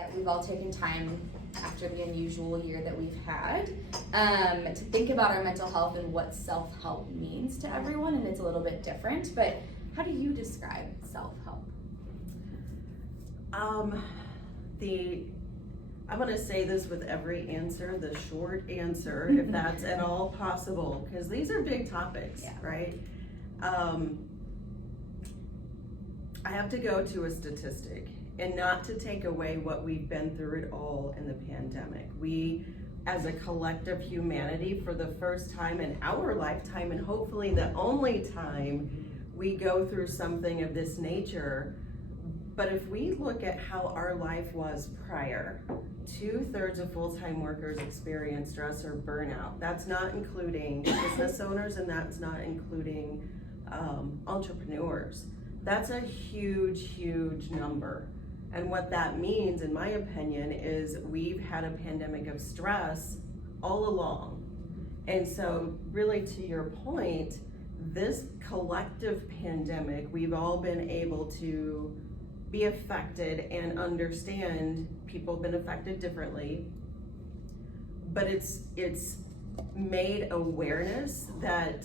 that we've all taken time after the unusual year that we've had to think about our mental health and what self-help means to everyone, and it's a little bit different, but how do you describe self-help? I'm going to say this with every answer, the short answer, if that's at all possible, because these are big topics, right? I have to go to a statistic, and not to take away what we've been through it all in the pandemic. We, as a collective humanity, for the first time in our lifetime, and hopefully the only time, we go through something of this nature. But if we look at how our life was prior, 2/3 of full-time workers experience stress or burnout. That's not including business owners, and that's not including entrepreneurs. That's a huge, huge number. And what that means, in my opinion, is we've had a pandemic of stress all along. And so really, to your point, this collective pandemic, we've all been able to be affected and understand people have been affected differently, but it's made awareness that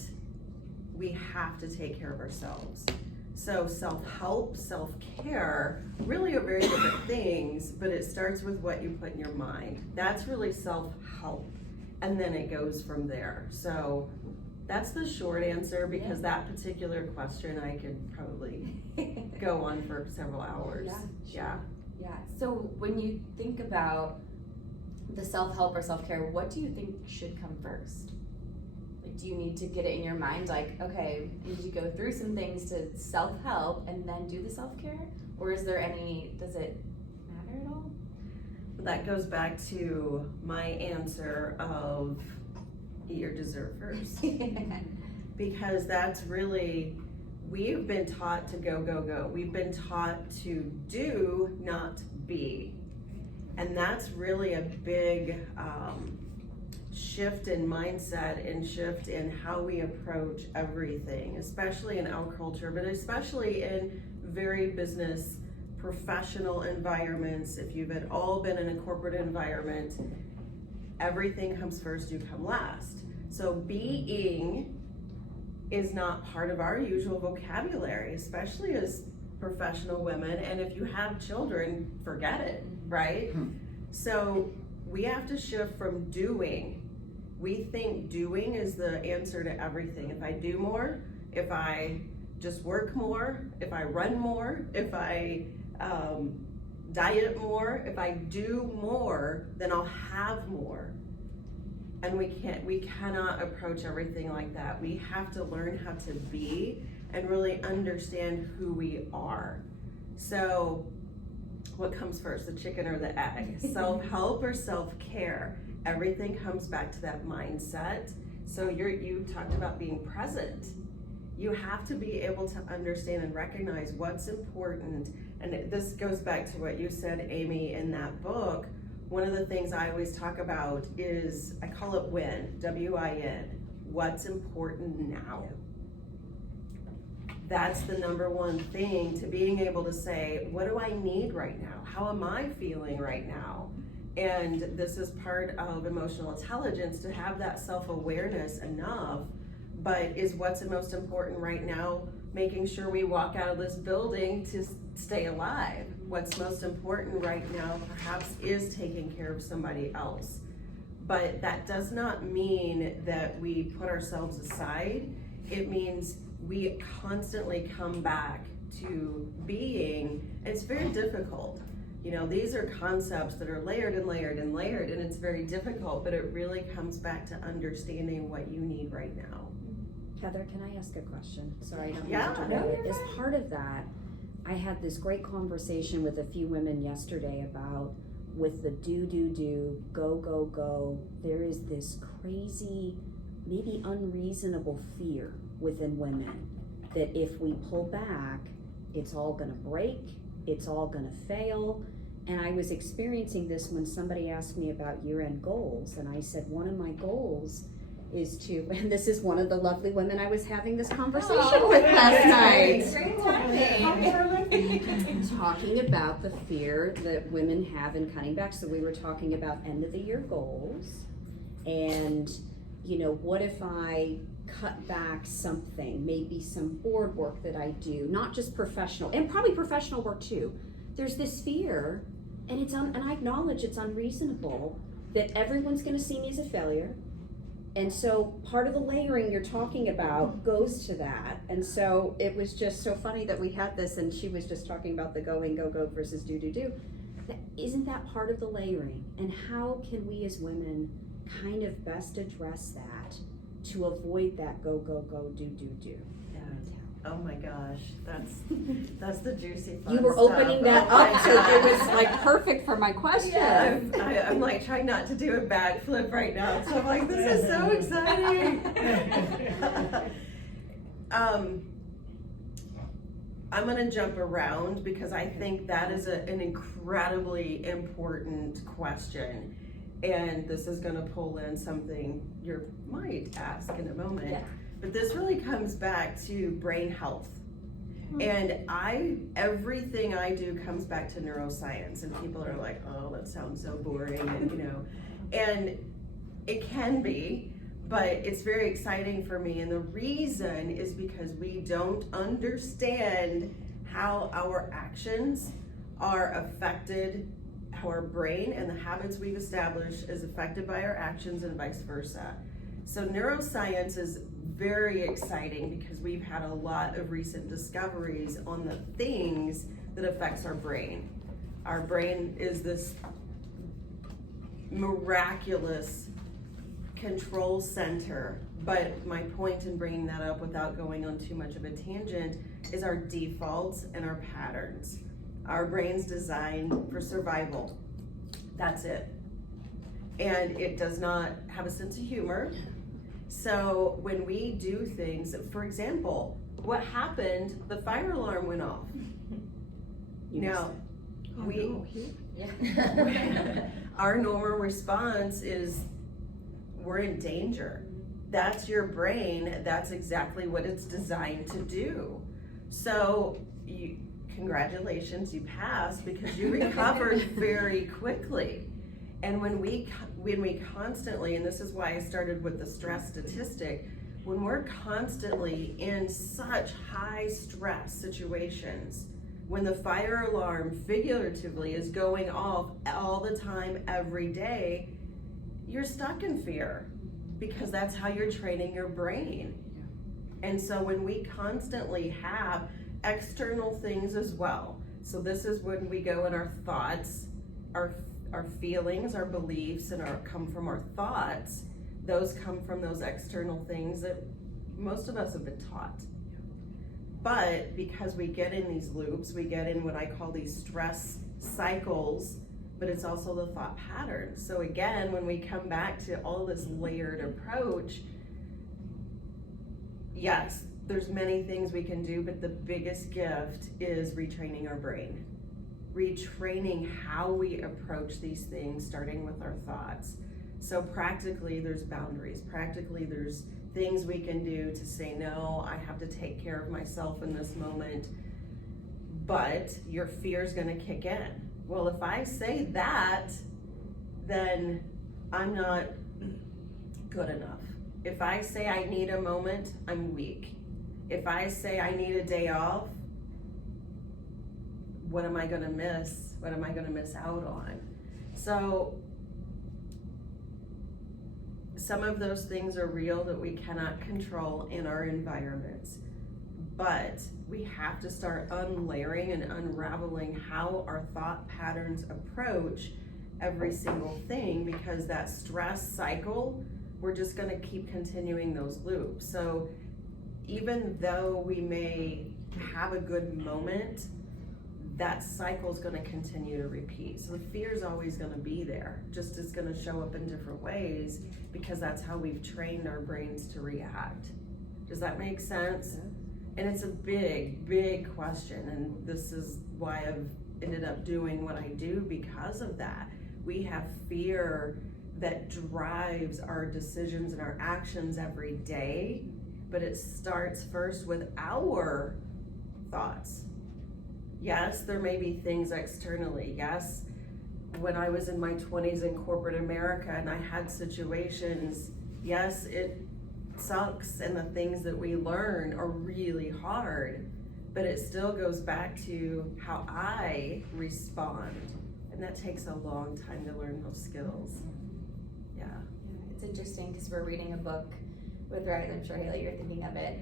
we have to take care of ourselves. So self-help, self-care really are very different things, but it starts with what you put in your mind. That's really self-help, and then it goes from there. So that's the short answer, because that particular question I could probably go on for several hours. Yeah. So when you think about the self-help or self-care, what do you think should come first? Like, do you need to get it in your mind, like, okay, I need to go through some things to self-help and then do the self-care? Or does it matter at all? That goes back to my answer of eat your dessert first. Because that's really, we've been taught to go, go, go. We've been taught to do, not be. And that's really a big shift in mindset and shift in how we approach everything, especially in our culture, but especially in very business, professional environments. If you've at all been in a corporate environment, everything comes first, you come last. So being is not part of our usual vocabulary, especially as professional women. And if you have children, forget it, right? So we have to shift from doing. We think doing is the answer to everything. If I do more, if I just work more, if I run more, if I diet more, if I do more, then I'll have more. And we cannot approach everything like that. We have to learn how to be and really understand who we are. So what comes first, the chicken or the egg? Self-help or self-care? Everything comes back to that mindset. So you talked about being present. You have to be able to understand and recognize what's important. And this goes back to what you said, Amy, in that book. One of the things I always talk about is, I call it WIN, W-I-N, what's important now. That's the number one thing, to being able to say, what do I need right now? How am I feeling right now? And this is part of emotional intelligence, to have that self-awareness enough, but is what's the most important right now, making sure we walk out of this building to stay alive. What's most important right now perhaps is taking care of somebody else. But that does not mean that we put ourselves aside. It means we constantly come back to being. It's very difficult. You know, these are concepts that are layered and layered and layered, and it's very difficult, but it really comes back to understanding what you need right now. Heather, can I ask a question? Sorry, I don't Yeah, mean to no, interrupt. As part of that, I had this great conversation with a few women yesterday about, with the do, go, go, go, there is this crazy, maybe unreasonable fear within women that if we pull back, it's all gonna break, it's all gonna fail. And I was experiencing this when somebody asked me about year-end goals, and I said one of my goals is to, and this is one of the lovely women I was having this conversation Oh, with last night. Great timing. Talking about the fear that women have in cutting back. So we were talking about end of the year goals, and what if I cut back something, maybe some board work that I do, not just professional, and probably professional work too. There's this fear, and and I acknowledge it's unreasonable, that everyone's going to see me as a failure. And so part of the layering you're talking about goes to that. And so it was just so funny that we had this, and she was just talking about the going, go, go versus do, do, do. Isn't that part of the layering? And how can we as women kind of best address that to avoid that go, go, go, do, do, do? Oh my gosh, that's the juicy fun You were stuff. opening that up, so it was like perfect for my question. Yeah, I'm like trying not to do a backflip right now, so I'm like, this is so exciting. I'm gonna jump around because I think that is an incredibly important question. And this is gonna pull in something you might ask in a moment. Yeah. But this really comes back to brain health. And everything I do comes back to neuroscience, and people are like, oh, that sounds so boring, and it can be, but it's very exciting for me. And the reason is because we don't understand how our actions are affected, how our brain and the habits we've established is affected by our actions and vice versa. So neuroscience is very exciting because we've had a lot of recent discoveries on the things that affects our brain. Our brain is this miraculous control center, but my point in bringing that up without going on too much of a tangent is our defaults and our patterns. Our brain's designed for survival. That's it. And it does not have a sense of humor. So when we do things, for example, what happened, the fire alarm went off. Now, our normal response is we're in danger. That's your brain, that's exactly what it's designed to do. So congratulations, you passed because you recovered very quickly. And when we constantly, and this is why I started with the stress statistic, when we're constantly in such high stress situations, when the fire alarm figuratively is going off all the time, every day, you're stuck in fear because that's how you're training your brain. And so when we constantly have external things as well, so this is when we go in our thoughts, our feelings, our beliefs, and come from our thoughts. Those come from those external things that most of us have been taught. But because we get in these loops, we get in what I call these stress cycles, but it's also the thought patterns. So again, when we come back to all this layered approach, yes, there's many things we can do, but the biggest gift is retraining our brain. Retraining how we approach these things, starting with our thoughts. So practically there's boundaries. Practically there's things we can do to say, no, I have to take care of myself in this moment, but your fear's gonna kick in. Well, if I say that, then I'm not good enough. If I say I need a moment, I'm weak. If I say I need a day off, what am I gonna miss? What am I gonna miss out on? So some of those things are real that we cannot control in our environments, but we have to start unlayering and unraveling how our thought patterns approach every single thing, because that stress cycle, we're just gonna keep continuing those loops. So even though we may have a good moment, that cycle is going to continue to repeat. So the fear is always going to be there, just it's going to show up in different ways because that's how we've trained our brains to react. Does that make sense? And it's a big, big question, and this is why I've ended up doing what I do because of that. We have fear that drives our decisions and our actions every day, but it starts first with our thoughts. Yes, there may be things externally. Yes, when I was in my 20s in corporate America and I had situations, yes, it sucks and the things that we learn are really hard, but it still goes back to how I respond. And that takes a long time to learn those skills. Yeah. It's interesting because we're reading a book with Rise. I'm sure, Haley, you're thinking of it.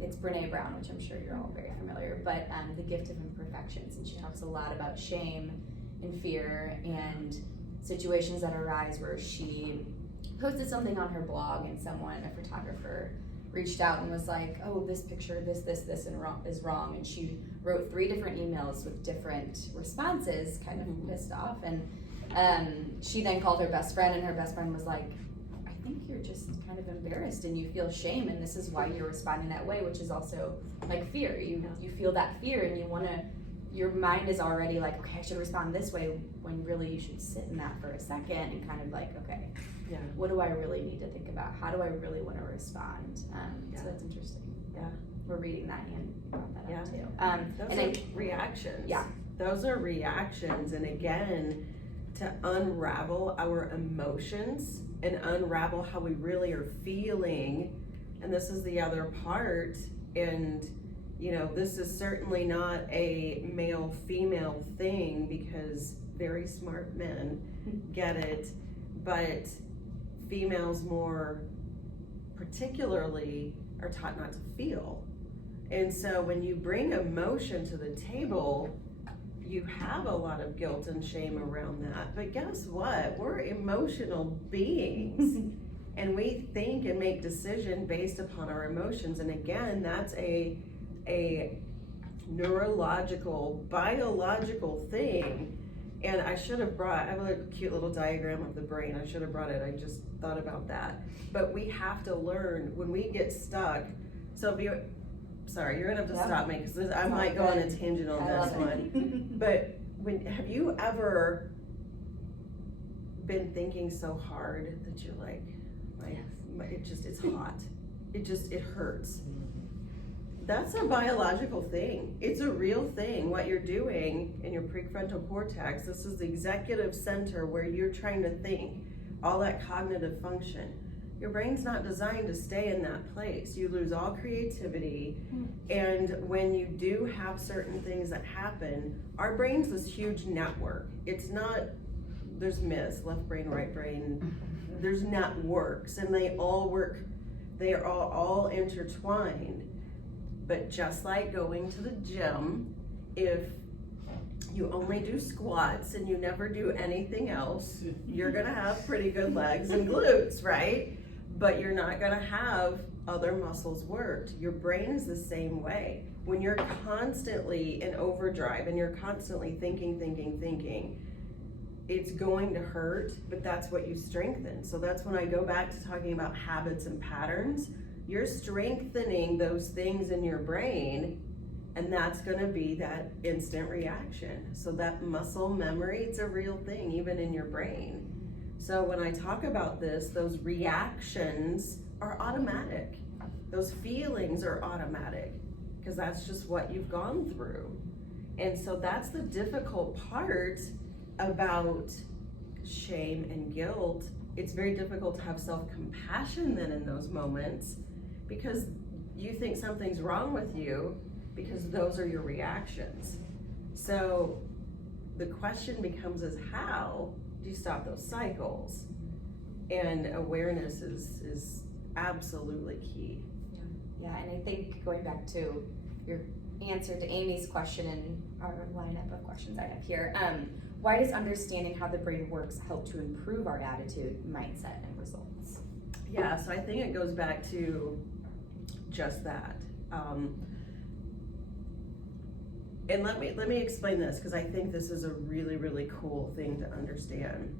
It's Brene Brown, which I'm sure you're all very familiar, but The Gift of Imperfections. And she talks a lot about shame and fear and situations that arise where she posted something on her blog and someone, a photographer, reached out and was like, oh, this picture, this, and is wrong. And she wrote 3 different emails with different responses, kind of pissed off. And she then called her best friend, and her best friend was like, I think you're just kind of embarrassed and you feel shame, and this is why you're responding that way, which is also like fear. You feel that fear, and you want to, your mind is already like, okay, I should respond this way, when really you should sit in that for a second and kind of like, okay, Yeah. what do I really need to think about? How do I really want to respond? So that's interesting. Yeah. We're reading that, and you brought that up too. Those are reactions. Yeah. Those are reactions, and again, to unravel our emotions and unravel how we really are feeling, and this is the other part, and you know, this is certainly not a male-female thing, because very smart men get it, but females more particularly are taught not to feel. And so when you bring emotion to the table, you have a lot of guilt and shame around that. But guess what? We're emotional beings. And we think and make decisions based upon our emotions. And again, that's a neurological, biological thing. And I should have brought, I have a cute little diagram of the brain. I should have brought it. I just thought about that. But we have to learn when we get stuck. So if you, sorry, you're gonna have to stop me, because I might go on a tangent on this one. But have you ever been thinking so hard that you're like it's hot. It hurts. That's a biological thing. It's a real thing. What you're doing in your prefrontal cortex, this is the executive center where you're trying to think, all that cognitive function. Your brain's not designed to stay in that place. You lose all creativity. And when you do have certain things that happen, our brain's this huge network. It's not, there's myths, left brain, right brain. There's networks, and they all work, they are all intertwined. But just like going to the gym, if you only do squats and you never do anything else, you're gonna have pretty good legs and glutes, right? But you're not gonna have other muscles worked. Your brain is the same way. When you're constantly in overdrive and you're constantly thinking, it's going to hurt, but that's what you strengthen. So that's when I go back to talking about habits and patterns. You're strengthening those things in your brain, and that's gonna be that instant reaction. So that muscle memory, it's a real thing, even in your brain. So when I talk about this, those reactions are automatic. Those feelings are automatic, because that's just what you've gone through. And so that's the difficult part about shame and guilt. It's very difficult to have self-compassion then in those moments, because you think something's wrong with you because those are your reactions. So the question becomes is, how do you stop those cycles? And awareness is absolutely key. Yeah, and I think going back to your answer to Amy's question and our lineup of questions I have here, why does understanding how the brain works help to improve our attitude, mindset, and results? Yeah, so I think it goes back to just that. And let me explain this, because I think this is a really, really cool thing to understand.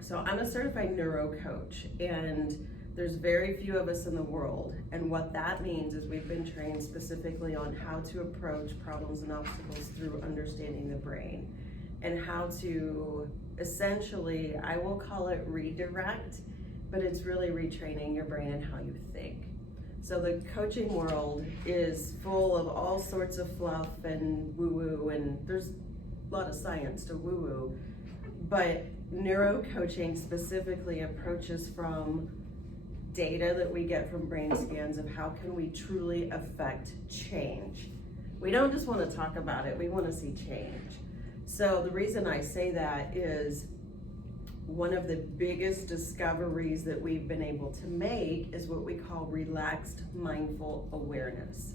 So I'm a certified neuro coach, and there's very few of us in the world. And what that means is we've been trained specifically on how to approach problems and obstacles through understanding the brain. and how to essentially, I will call it redirect, but it's really retraining your brain and how you think. So the coaching world is full of all sorts of fluff and woo-woo, and there's a lot of science to woo-woo, but neurocoaching specifically approaches from data that we get from brain scans of how can we truly affect change. We don't just want to talk about it, we want to see change. So the reason I say that is one of the biggest discoveries that we've been able to make is what we call relaxed mindful awareness.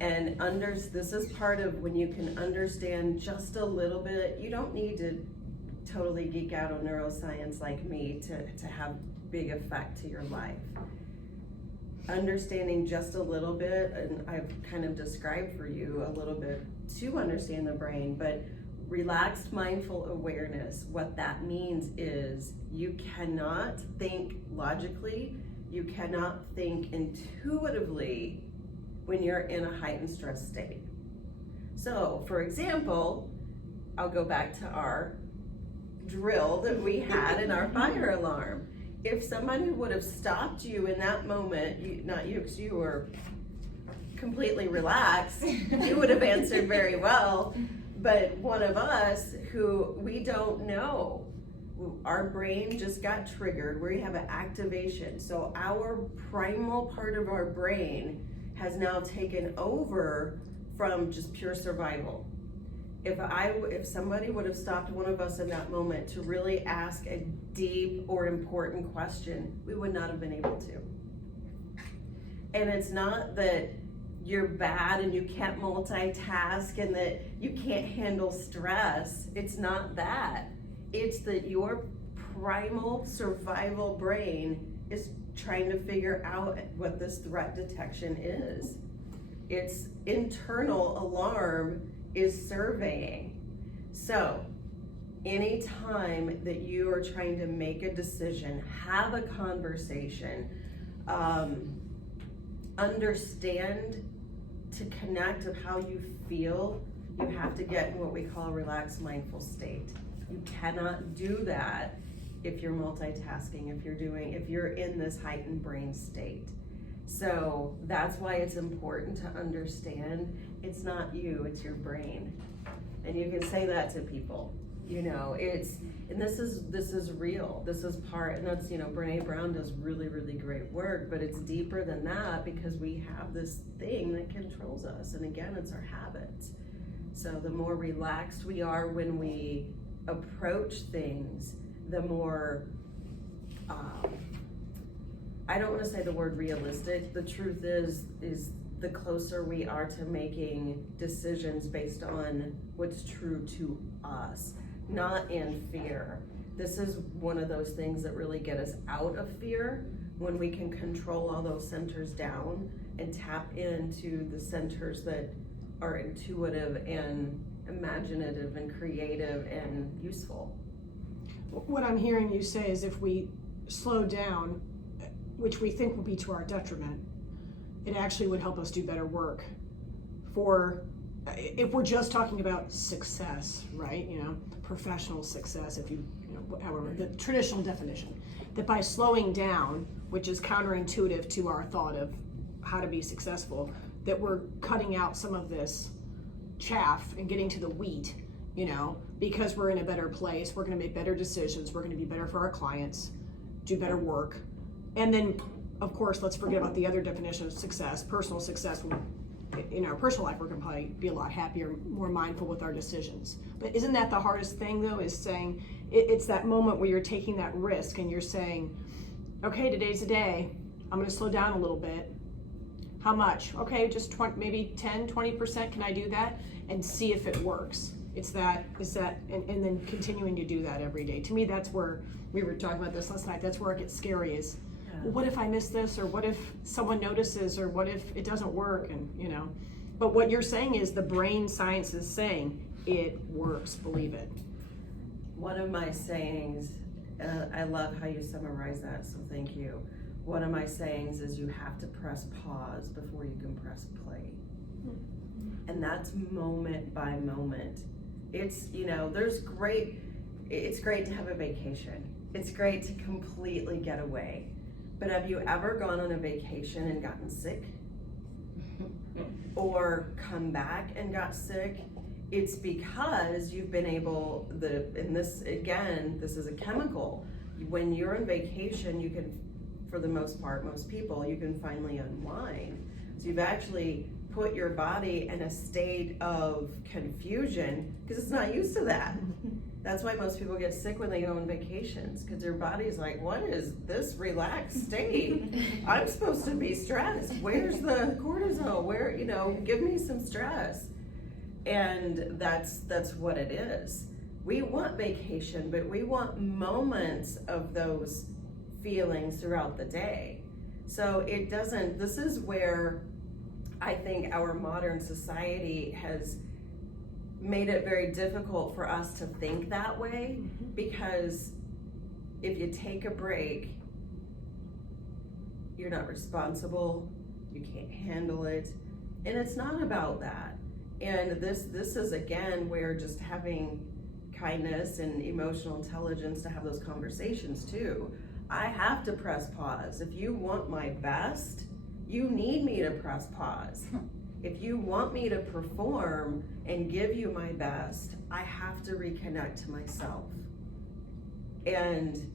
And this is part of when you can understand just a little bit. You don't need to totally geek out on neuroscience like me to have big effect to your life. Understanding just a little bit, and I've kind of described for you a little bit to understand the brain, but relaxed mindful awareness, what that means is you cannot think logically, you cannot think intuitively when you're in a heightened stress state. So, for example, I'll go back to our drill that we had in our fire alarm. If somebody would have stopped you in that moment, not you because you were completely relaxed, you would have answered very well. But one of us who we don't know, our brain just got triggered, we have an activation. So our primal part of our brain has now taken over from just pure survival. If somebody would have stopped one of us in that moment to really ask a deep or important question, we would not have been able to. And it's not that you're bad and you can't multitask and that you can't handle stress. It's not that. It's that your primal survival brain is trying to figure out what this threat detection is. Its internal alarm is surveying. So anytime that you are trying to make a decision, have a conversation, understand to connect of how you feel, you have to get in what we call a relaxed mindful state. You cannot do that if you're multitasking, if you're in this heightened brain state. So that's why it's important to understand it's not you, it's your brain. And you can say that to people, and this is real. This is part, and that's, Brene Brown does really, really great work, but it's deeper than that because we have this thing that controls us. And again, it's our habits. So the more relaxed we are when we approach things, the more, I don't want to say the word realistic. The truth is the closer we are to making decisions based on what's true to us, not in fear. This is one of those things that really get us out of fear when we can control all those centers down and tap into the centers that are intuitive and imaginative and creative and useful. What I'm hearing you say is if we slow down, which we think will be to our detriment, it actually would help us do better work. If we're just talking about success, right? Professional success, however, the traditional definition, that by slowing down, which is counterintuitive to our thought of how to be successful, that we're cutting out some of this chaff and getting to the wheat, because we're in a better place, we're gonna make better decisions, we're gonna be better for our clients, do better work. And then, of course, let's forget about the other definition of success. Personal success, in our personal life, we're gonna probably be a lot happier, more mindful with our decisions. But isn't that the hardest thing, though, is saying, it's that moment where you're taking that risk and you're saying, okay, today's the day, I'm gonna slow down a little bit. How much? Okay, just maybe 10, 20%, can I do that? And see if it works. And then continuing to do that every day. To me, that's where, we were talking about this last night, that's where it gets scary is, well, what if I miss this, or what if someone notices, or what if it doesn't work, and But what you're saying is the brain science is saying it works, believe it. One of my sayings, I love how you summarize that, so thank you. One of my sayings is you have to press pause before you can press play. And that's moment by moment. It's, it's great to have a vacation. It's great to completely get away. But have you ever gone on a vacation and gotten sick? Or come back and got sick? It's because you've been able, and this is a chemical. When you're on vacation, you can, for the most part, most people, you can finally unwind. So you've actually put your body in a state of confusion because it's not used to that. That's why most people get sick when they go on vacations, because their body's like, what is this relaxed state? I'm supposed to be stressed. Where's the cortisol? Where, give me some stress. And that's what it is. We want vacation, but we want moments of those feelings throughout the day. So this is where I think our modern society has made it very difficult for us to think that way, because if you take a break, you're not responsible, you can't handle it, and it's not about that. And this is again where just having kindness and emotional intelligence to have those conversations too. I have to press pause. If you want my best, you need me to press pause. If you want me to perform and give you my best, I have to reconnect to myself. And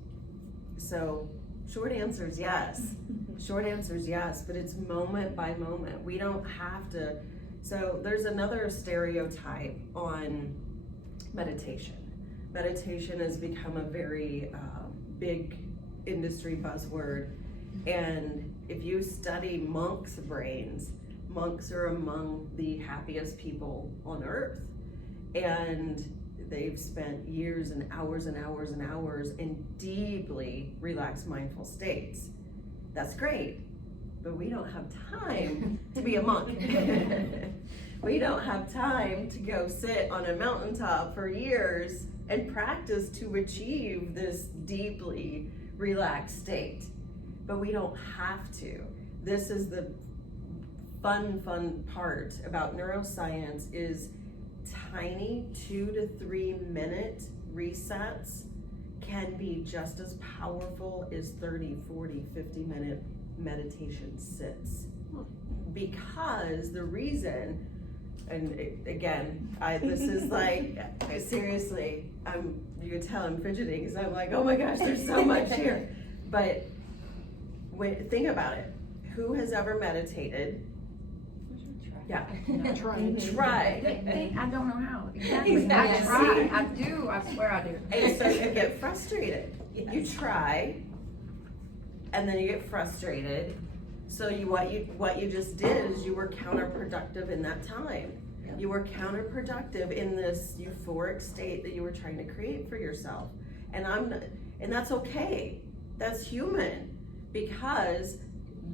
so, short answer is yes. Short answer is yes, but it's moment by moment. We don't have to. So there's another stereotype on meditation. Meditation has become a very big industry buzzword. And if you study monks' brains, monks are among the happiest people on earth. And they've spent years and hours and hours and hours in deeply relaxed mindful states. That's great, but we don't have time to be a monk. We don't have time to go sit on a mountaintop for years and practice to achieve this deeply relaxed state. But we don't have to. This is the fun part about neuroscience, is tiny 2 to 3 minute resets can be just as powerful as 30, 40, 50 minute meditation sits. Because the reason, and again, this is like, seriously, you can tell I'm fidgeting because I'm like, oh my gosh, there's so much here. But think about it. Who has ever meditated? Yeah. Try. I don't know how. Exactly. Exactly. I try. I do. I swear I do. And so you get frustrated. Yes. You try, and then you get frustrated. So what you just did is you were counterproductive in that time. Yep. You were counterproductive in this euphoric state that you were trying to create for yourself. And that's okay. That's human, because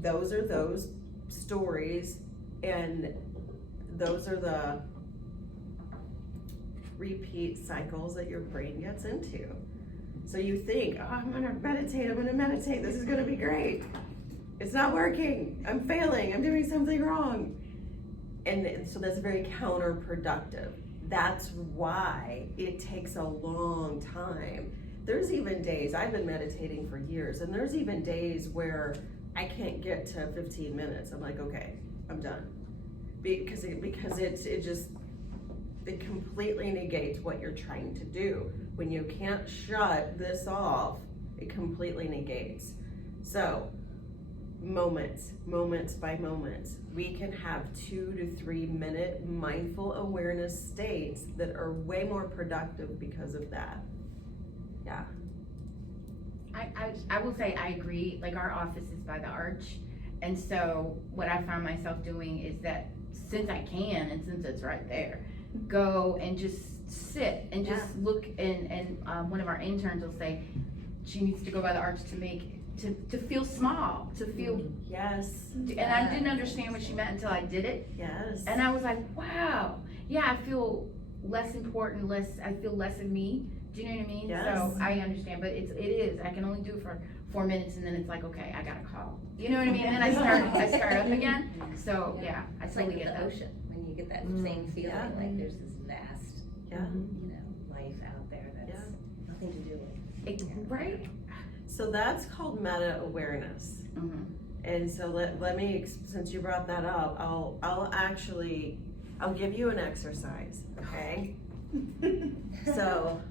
those are those stories, and those are the repeat cycles that your brain gets into. So you think, oh, I'm gonna meditate, this is gonna be great. It's not working, I'm failing, I'm doing something wrong. And so that's very counterproductive. That's why it takes a long time. There's even days, I've been meditating for years, and there's even days where I can't get to 15 minutes. I'm like, okay, I'm done. Because it completely negates what you're trying to do. When you can't shut this off, it completely negates. So, moments by moments, we can have 2 to 3 minute mindful awareness states that are way more productive because of that. Yeah. I will say I agree. Like, our office is by the arch, and so what I find myself doing is that since I can and since it's right there, go and just sit and just look. And one of our interns will say she needs to go by the arch to feel small, to feel yes. And I didn't understand what she meant until I did it. Yes. And I was like, wow, yeah, I feel less important, I feel less of me. Do you know what I mean? Yes. So I understand, but it is. I can only do it for 4 minutes, and then it's like, okay, I gotta call. You know what I mean? And then I start up again. So yeah, I It's totally like get the that. ocean, when you get that same feeling, like there's this vast Yeah. Life out there that's Yeah. nothing to do with. Right? So that's called meta awareness. Mm-hmm. And so let me, since you brought that up, I'll give you an exercise, okay? So,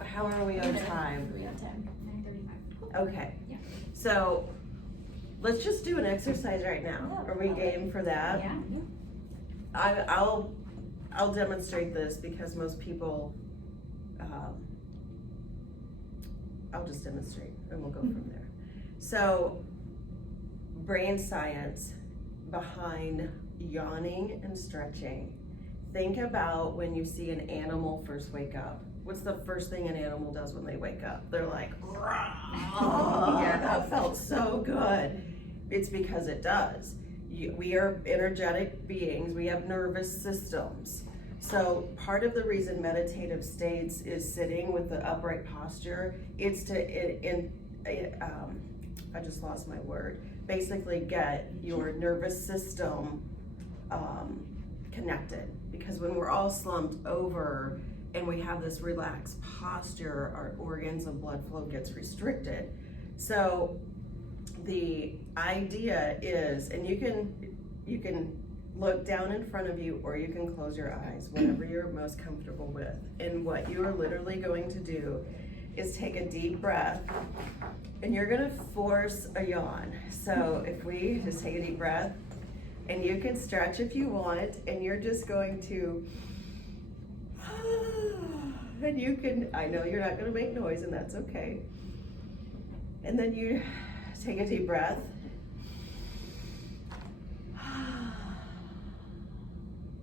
how are we on time? We got 9:35. Okay. Yeah. So, let's just do an exercise right now. Are we game for that? Yeah. I'll demonstrate this because most people, I'll just demonstrate and we'll go from there. So, brain science behind yawning and stretching. Think about when you see an animal first wake up. What's the first thing an animal does when they wake up? They're like, oh, yeah, that felt so good. It's because it does. We are energetic beings. We have nervous systems. So part of the reason meditative states is sitting with the upright posture, it's to, I just lost my word, basically get your nervous system connected. Because when we're all slumped over and we have this relaxed posture, our organs and blood flow gets restricted. So the idea is, and you can look down in front of you or you can close your eyes, whatever you're most comfortable with. And what you are literally going to do is take a deep breath and you're gonna force a yawn. So if we just take a deep breath, and you can stretch if you want, and you're just going to, and you can, I know you're not gonna make noise and that's okay. And then you take a deep breath.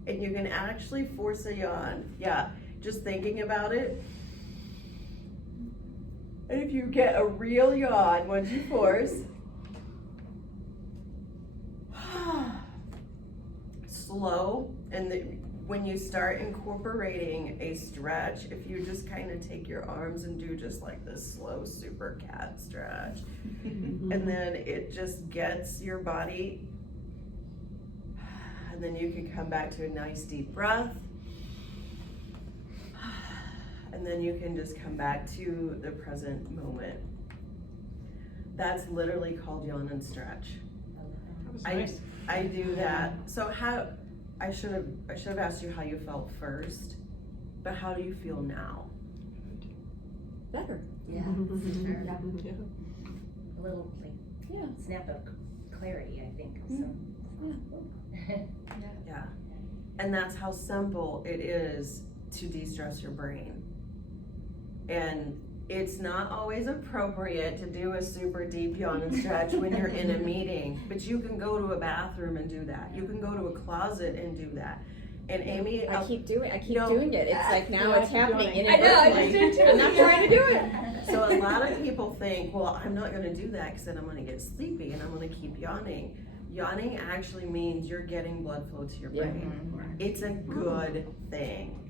And you can actually force a yawn. Yeah, just thinking about it. And if you get a real yawn once you force, slow, and when you start incorporating a stretch, if you just kind of take your arms and do just like this slow super cat stretch, and then it just gets your body, and then you can come back to a nice deep breath, and then you can just come back to the present moment. That's literally called yawn and stretch. That was nice. I do that. So I should have asked you how you felt first, but how do you feel now? Better. Yeah, Yeah. a little like Yeah. snap of clarity, I think. So. Yeah. And that's how simple it is to de-stress your brain. And it's not always appropriate to do a super deep yawn and stretch when you're in a meeting, but you can go to a bathroom and do that. You can go to a closet and do that. And Amy, I keep doing it. It's like now Yeah, it's happening yawning. I know, I inadvertently. just did too. I'm not trying to do it. so a lot of people think, well, I'm not gonna do that because then I'm gonna get sleepy and I'm gonna keep yawning. Yawning actually means you're getting blood flow to your brain. It's a good thing.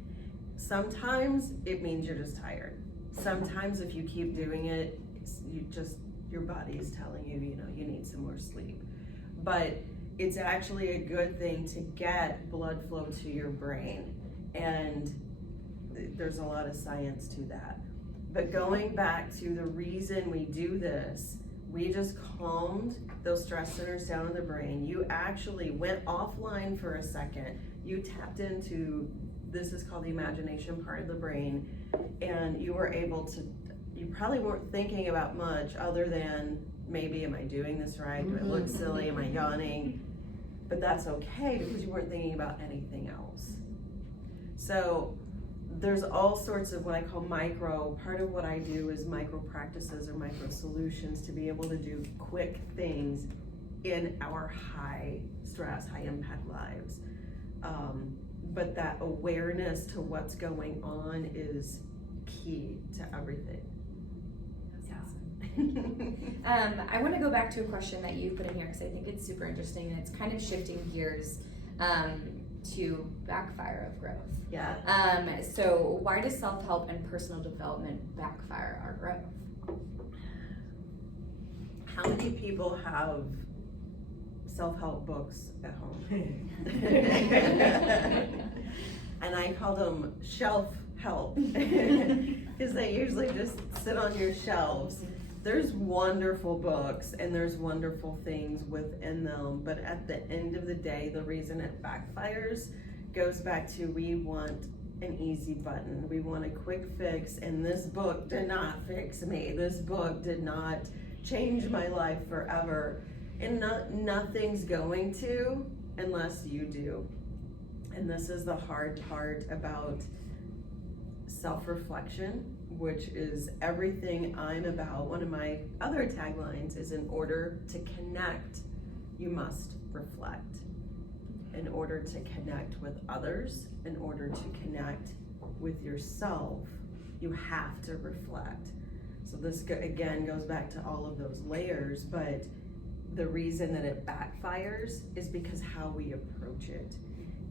Sometimes it means you're just tired. Sometimes if you keep doing it, your body is telling you, you need some more sleep. But it's actually a good thing to get blood flow to your brain. And there's a lot of science to that. But going back to the reason we do this, we just calmed those stress centers down in the brain. You actually went offline for a second. You tapped into, this is called the imagination part of the brain, and you were able to, you probably weren't thinking about much other than maybe, am I doing this right? Do I look silly? Am I yawning? But that's okay because you weren't thinking about anything else. So there's all sorts of what I call part of what I do is micro practices or micro solutions to be able to do quick things in our high stress, high impact lives. But that awareness to what's going on is key to everything. I want to go back to a question that you put in here because I think it's super interesting and it's kind of shifting gears to backfire of growth. Yeah. So why does self-help and personal development backfire our growth? How many people have self-help books at home? and I call them SelfHelp because they usually just sit on your shelves. There's wonderful books and there's wonderful things within them, but at the end of the day, the reason it backfires goes back to we want an easy button. We want a quick fix, and this book did not fix me. This book did not change my life forever, and nothing's going to unless you do. And this is the hard part about self-reflection, which is everything I'm about. One of my other taglines is, in order to connect, you must reflect. In order to connect with others, in order to connect with yourself, you have to reflect. So this again goes back to all of those layers, but the reason that it backfires is because how we approach it.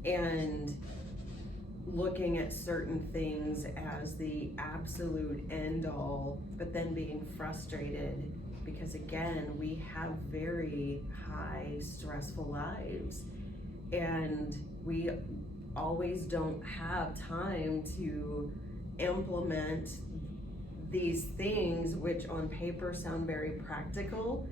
And looking at certain things as the absolute end all, but then being frustrated because again, we have very high stressful lives and we always don't have time to implement these things which on paper sound very practical,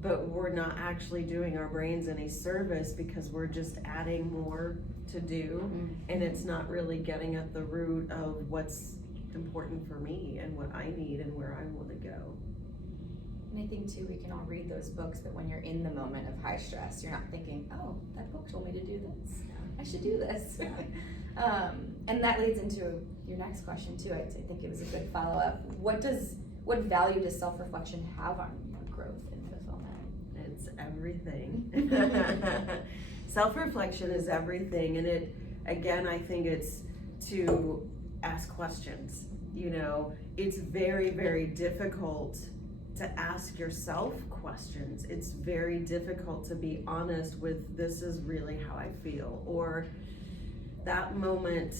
but we're not actually doing our brains any service because we're just adding more to do, and it's not really getting at the root of what's important for me and what I need and where I want to go. And I think too, we can all read those books, but when you're in the moment of high stress, you're not thinking, oh, that book told me to do this. I should do this. And that leads into your next question too. I think it was a good follow-up. What value does self-reflection have on your growth and fulfillment? It's everything. Self-reflection is everything, and it, again, I think it's to ask questions. You know, it's very, very difficult to ask yourself questions. It's very difficult to be honest with, this is really how I feel, or that moment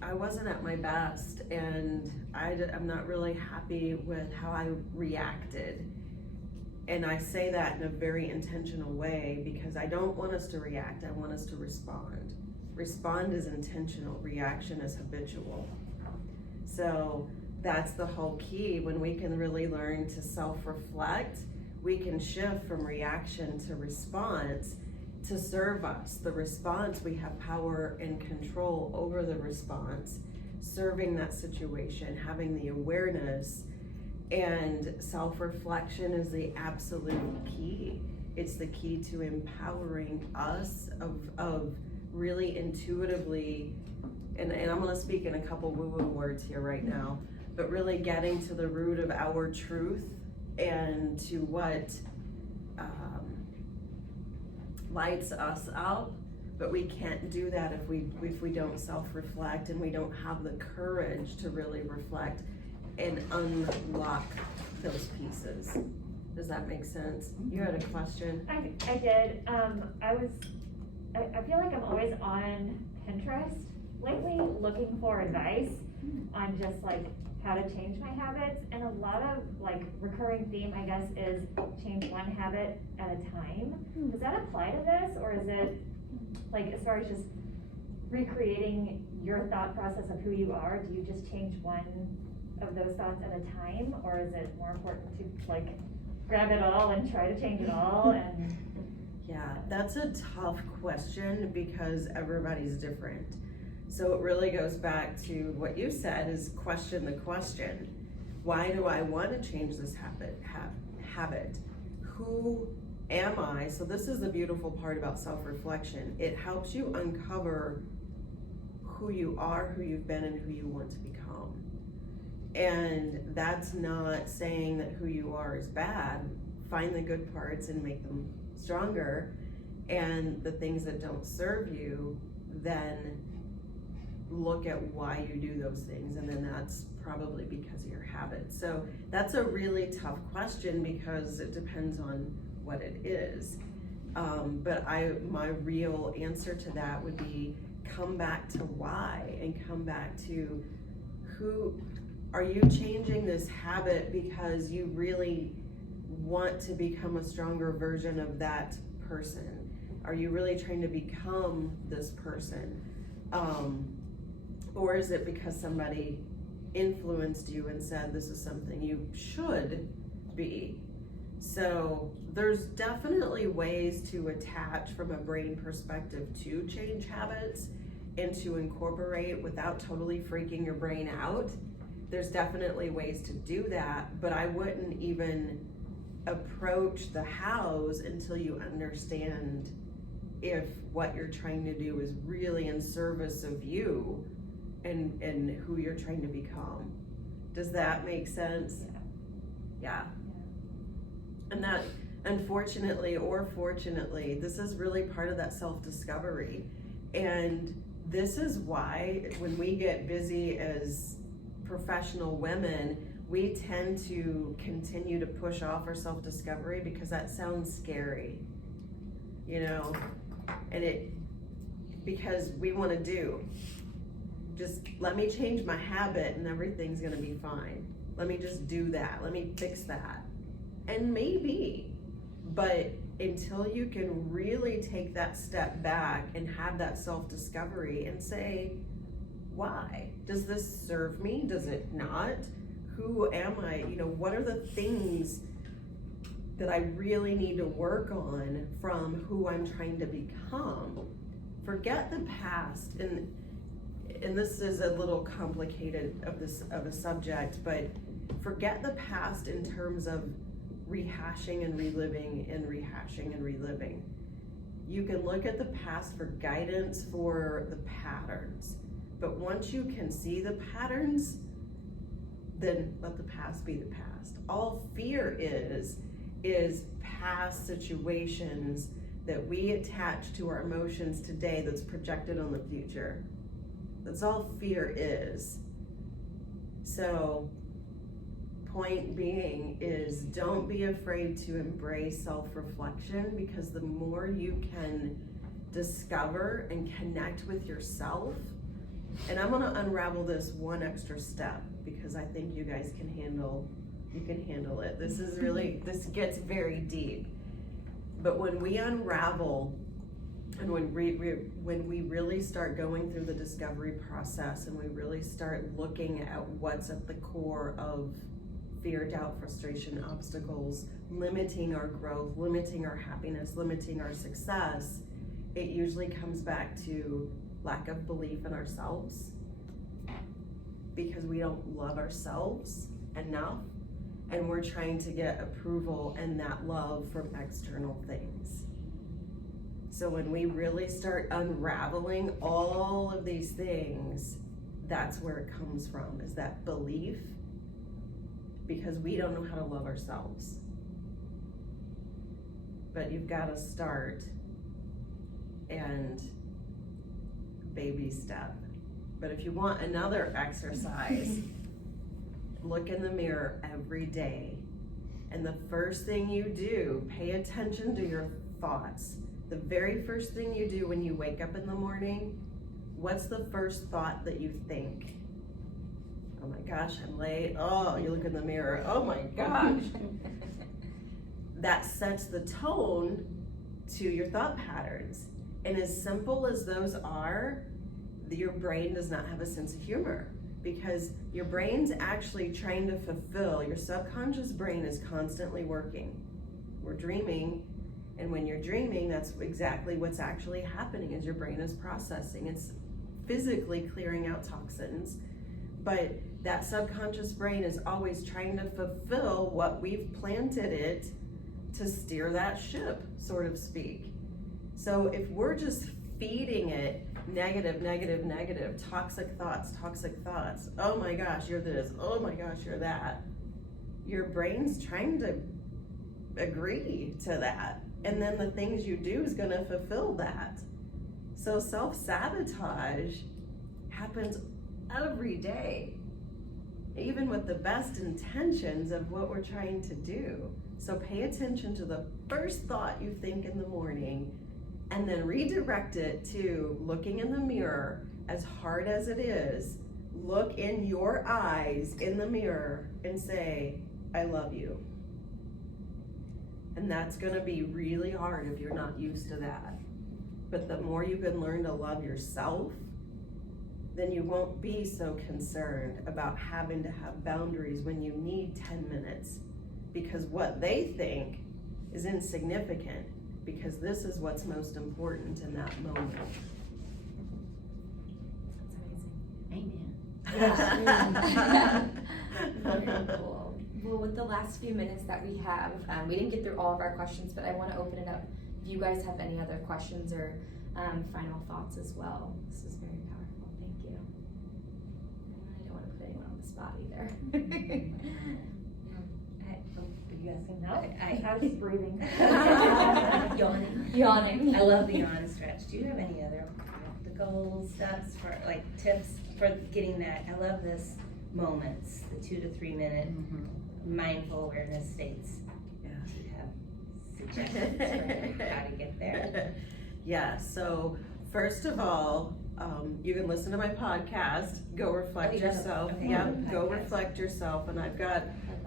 I wasn't at my best and I'm not really happy with how I reacted. And I say that in a very intentional way because I don't want us to react, I want us to respond. Respond is intentional, reaction is habitual. So that's the whole key. When we can really learn to self-reflect, we can shift from reaction to response to serve us. The response, we have power and control over the response, serving that situation, having the awareness. And self-reflection is the absolute key. It's the key to empowering us of really intuitively, and I'm gonna speak in a couple woo-woo words here right now, but really getting to the root of our truth and to what lights us up. But we can't do that if we don't self-reflect and we don't have the courage to really reflect and unlock those pieces. Does that make sense? You had a question? I did. I feel like I'm always on Pinterest lately looking for advice on just like how to change my habits, and a lot of like recurring theme, I guess, is change one habit at a time. Does that apply to this, or is it like, as far as just recreating your thought process of who you are, do you just change one of those thoughts at a time, or is it more important to like grab it all and try to change it all? And yeah, that's a tough question because everybody's different. So it really goes back to what you said, is question the question. Why do I want to change this habit? Who am I? So this is the beautiful part about self-reflection. It helps you uncover who you are, who you've been, and who you want to become. And that's not saying that who you are is bad. Find the good parts and make them stronger. And the things that don't serve you, then look at why you do those things, and then that's probably because of your habits. So that's a really tough question because it depends on what it is. But my real answer to that would be come back to why, and come back to who are you changing this habit because you really want to become a stronger version of that person? Are you really trying to become this person? Or is it because somebody influenced you and said this is something you should be? So there's definitely ways to attach from a brain perspective to change habits and to incorporate without totally freaking your brain out. There's definitely ways to do that, but I wouldn't even approach the hows until you understand if what you're trying to do is really in service of you and who you're trying to become. Does that make sense? Yeah. And that, unfortunately or fortunately, this is really part of that self-discovery. And this is why when we get busy as professional women, we tend to continue to push off our self-discovery because that sounds scary, you know, and because we want to just let me change my habit and everything's gonna be fine. Let me just do that. Let me fix that. And maybe, but until you can really take that step back and have that self-discovery and say, why? Does this serve me? Does it not? Who am I? You know, what are the things that I really need to work on from who I'm trying to become? Forget the past, and this is a little complicated of a subject, but forget the past in terms of rehashing and reliving and rehashing and reliving. You can look at the past for guidance for the patterns, but once you can see the patterns, then let the past be the past. All fear is past situations that we attach to our emotions today that's projected on the future. That's all fear is. So, point being is don't be afraid to embrace self-reflection, because the more you can discover and connect with yourself, and I'm gonna unravel this one extra step because I think you guys can handle it. This is really, this gets very deep. But when we unravel and when we really start going through the discovery process and we really start looking at what's at the core of fear, doubt, frustration, obstacles, limiting our growth, limiting our happiness, limiting our success, it usually comes back to lack of belief in ourselves, because we don't love ourselves enough and we're trying to get approval and that love from external things. So when we really start unraveling all of these things, that's where it comes from, is that belief, because we don't know how to love ourselves. But you've got to start and baby step. But if you want another exercise, look in the mirror every day. And the first thing you do, pay attention to your thoughts. The very first thing you do when you wake up in the morning, what's the first thought that you think? Oh my gosh, I'm late. Oh, you look in the mirror. Oh my gosh. That sets the tone to your thought patterns. And as simple as those are, your brain does not have a sense of humor, because your brain's actually trying to fulfill, your subconscious brain is constantly working. We're dreaming, and when you're dreaming, that's exactly what's actually happening, is your brain is processing. It's physically clearing out toxins, but that subconscious brain is always trying to fulfill what we've planted it to steer that ship, sort of speak. So if we're just feeding it negative, toxic thoughts, oh my gosh, you're this, oh my gosh, you're that, your brain's trying to agree to that. And then the things you do is gonna fulfill that. So self-sabotage happens every day, even with the best intentions of what we're trying to do. So pay attention to the first thought you think in the morning, and then redirect it to looking in the mirror. As hard as it is, look in your eyes in the mirror and say, I love you. And that's gonna be really hard if you're not used to that. But the more you can learn to love yourself, then you won't be so concerned about having to have boundaries when you need 10 minutes. Because what they think is insignificant, because this is what's most important in that moment. That's amazing. Amen. Very cool. Well, with the last few minutes that we have, we didn't get through all of our questions, but I want to open it up. If you guys have any other questions or final thoughts as well. This is very powerful. Thank you. I don't want to put anyone on the spot either. You asking? No, I was breathing. Yawning. Yawning. I love the yawn stretch. Do you have any other practical steps for, like, tips for getting that? I love this moments, the 2 to 3 minute mindful awareness states. Yeah. Do you have suggestions for how to get there? Yeah, so first of all, you can listen to my podcast, Go Reflect Oh, you have- Yourself. okay. Yeah, Podcast. Go Reflect Yourself, and I've got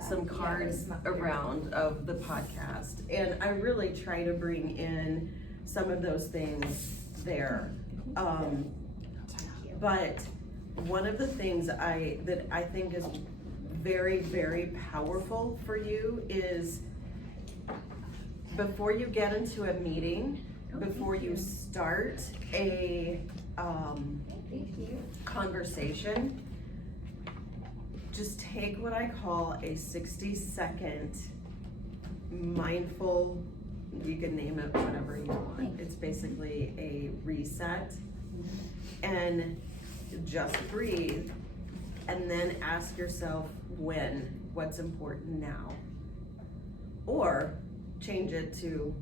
some cards around of the podcast. And I really try to bring in some of those things there. But one of the things that I think is very, very powerful for you is before you get into a meeting, before you start a conversation, just take what I call a 60-second mindful, you can name it whatever you want. It's basically a reset, and just breathe, and then ask yourself what's important now. Or change it to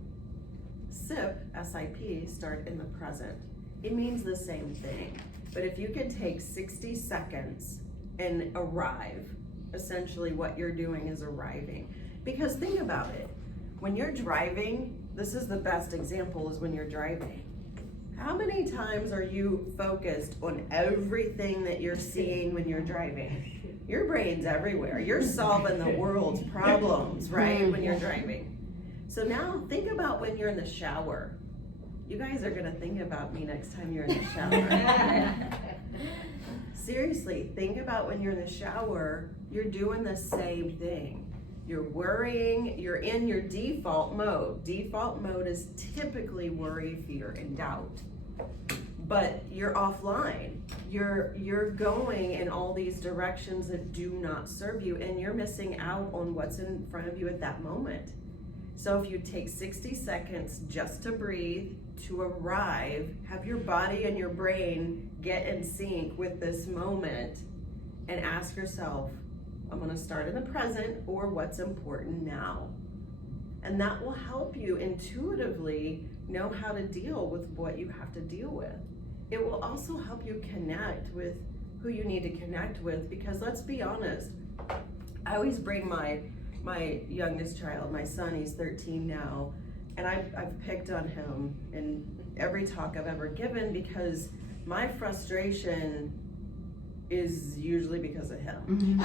SIP, S-I-P, start in the present. It means the same thing, but if you can take 60 seconds and arrive, essentially what you're doing is arriving. Because think about it, when you're driving, this is the best example, is when you're driving. How many times are you focused on everything that you're seeing when you're driving? Your brain's everywhere. You're solving the world's problems, right, when you're driving. So now think about when you're in the shower. You guys are gonna think about me next time you're in the shower. Seriously, think about when you're in the shower, you're doing the same thing. You're worrying, you're in your default mode. Default mode is typically worry, fear, and doubt. But you're offline. You're going in all these directions that do not serve you, and you're missing out on what's in front of you at that moment. So if you take 60 seconds just to breathe, to arrive, have your body and your brain get in sync with this moment, and ask yourself, I'm gonna start in the present, or what's important now? And that will help you intuitively know how to deal with what you have to deal with. It will also help you connect with who you need to connect with, because let's be honest, I always bring my youngest child, my son, he's 13 now, and I've picked on him in every talk I've ever given, because my frustration is usually because of him.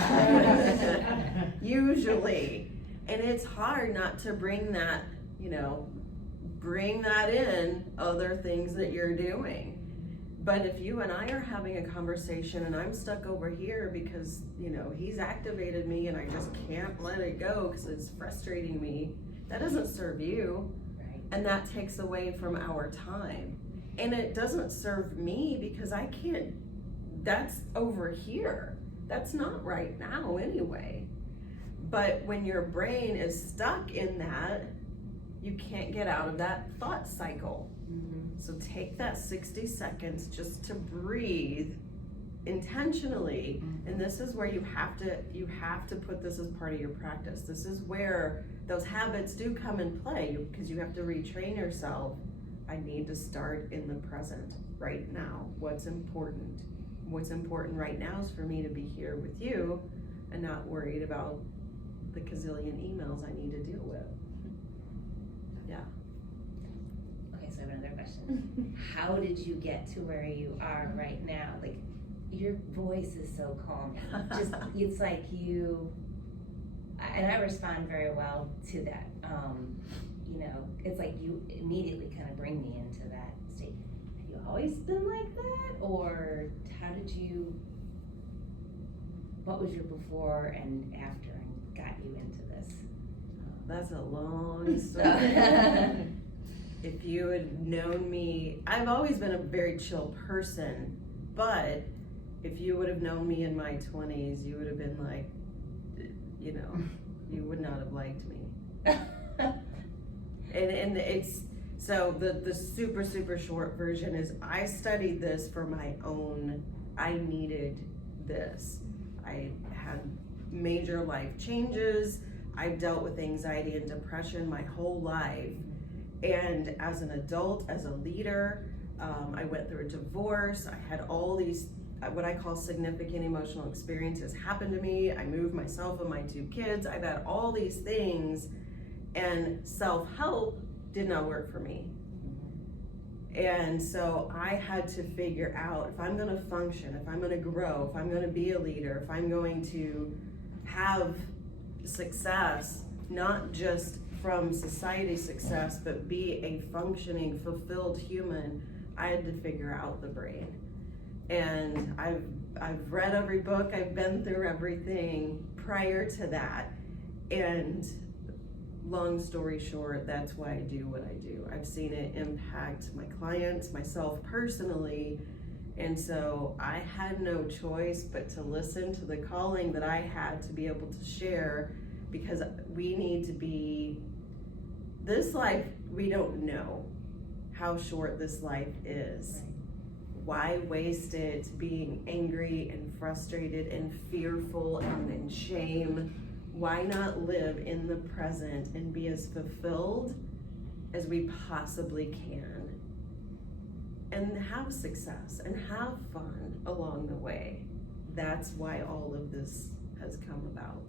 Usually. And it's hard not to bring that, bring that in other things that you're doing. But if you and I are having a conversation and I'm stuck over here because, he's activated me and I just can't let it go because it's frustrating me, that doesn't serve you. Right. And that takes away from our time. And it doesn't serve me because I can't, that's over here. That's not right now anyway. But when your brain is stuck in that, you can't get out of that thought cycle. So take that 60 seconds just to breathe intentionally. And this is where you have to put this as part of your practice. This is where those habits do come in play, because you have to retrain yourself. I need to start in the present right now. What's important? What's important right now is for me to be here with you and not worried about the gazillion emails I need to deal with. Yeah. Okay, so I have another question. How did you get to where you are right now? Like, your voice is so calm. Just, it's like and I respond very well to that. It's like you immediately kind of bring me into that state. Have you always been like that? Or what was your before and after and got you into this? That's a long story. If you had known me, I've always been a very chill person, but if you would have known me in my 20s, you would have been like, you know, you would not have liked me. And it's, so the super, super short version is I studied this for my own, I needed this. I had major life changes. I've dealt with anxiety and depression my whole life. And as an adult, as a leader, I went through a divorce. I had all these, what I call significant emotional experiences happen to me. I moved myself and my 2 kids. I've had all these things, and self-help did not work for me. And so I had to figure out, if I'm gonna function, if I'm gonna grow, if I'm gonna be a leader, if I'm going to have success, not just from society success, but be a functioning, fulfilled human, I had to figure out the brain. And I've read every book, I've been through everything prior to that. And long story short, that's why I do what I do. I've seen it impact my clients, myself personally, and so I had no choice but to listen to the calling that I had to be able to share, because we need to be, this life, we don't know how short this life is. Right. Why waste it being angry and frustrated and fearful and in shame? Why not live in the present and be as fulfilled as we possibly can, and have success and have fun along the way? That's why all of this has come about.